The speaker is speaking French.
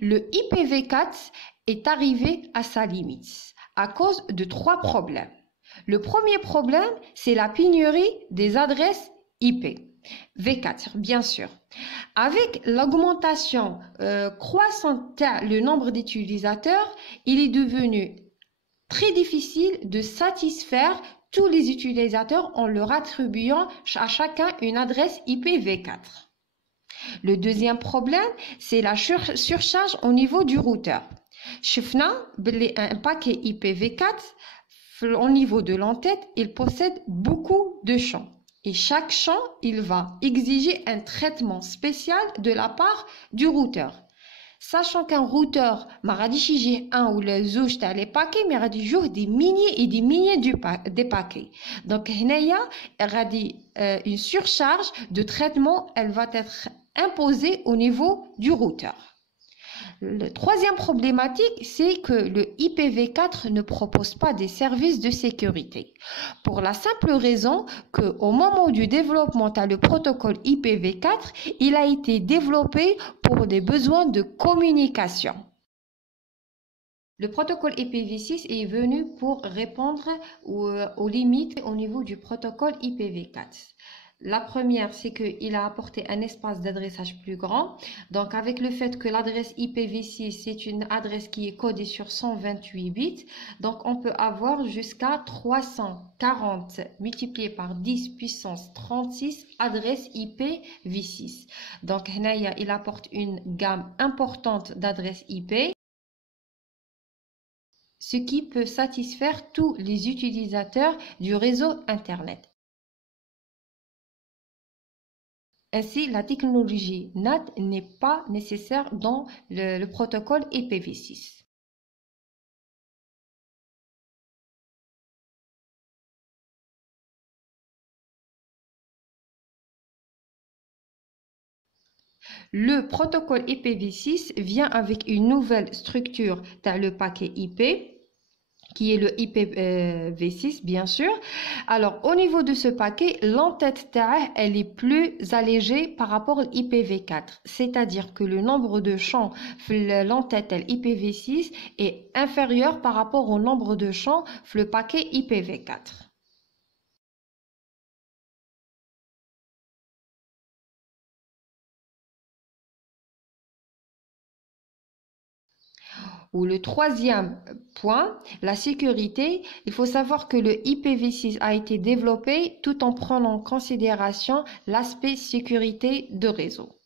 Le IPv4 est arrivé à sa limite à cause de 3 problèmes. Le premier problème, c'est la pénurie des adresses IP. V4, bien sûr. Avec l'augmentation croissante le nombre d'utilisateurs, il est devenu très difficile de satisfaire tous les utilisateurs en leur attribuant à chacun une adresse IPv4. Le deuxième problème, c'est la surcharge au niveau du routeur. شفنا باللي un paquet IPv4 au niveau de l'entête, il possède beaucoup de champs. Et chaque champ, il va exiger un traitement spécial de la part du routeur. Sachant qu'un routeur, ما غاديش يجيه un ou زوج تاع les paquets, mais غادي يجوه des milliers et des milliers des paquets. Donc هنايا غادي une surcharge de traitement, elle va être imposée au niveau du routeur. Le troisième problématique, c'est que le IPv4 ne propose pas des services de sécurité. Pour la simple raison qu'au moment du développement du protocole IPv4, il a été développé pour des besoins de communication. Le protocole IPv6 est venu pour répondre aux limites au niveau du protocole IPv4. La première, c'est qu'il a apporté un espace d'adressage plus grand. Donc, avec le fait que l'adresse IPv6, c'est une adresse qui est codée sur 128 bits, donc on peut avoir jusqu'à 340 multiplié par 10 puissance 36 adresses IPv6. Donc, il apporte une gamme importante d'adresses IP, ce qui peut satisfaire tous les utilisateurs du réseau Internet. Ainsi, la technologie NAT n'est pas nécessaire dans le protocole IPv6. Le protocole IPv6 vient avec une nouvelle structure dans le paquet IP, qui est le IPv6 bien sûr. Alors au niveau de ce paquet, l'entête elle est plus allégée par rapport à l'IPv4, c'est-à-dire que le nombre de champs l'entête IPv6 est inférieur par rapport au nombre de champs le paquet IPv4. Ou le troisième point, la sécurité, il faut savoir que le IPv6 a été développé tout en prenant en considération l'aspect sécurité de réseau.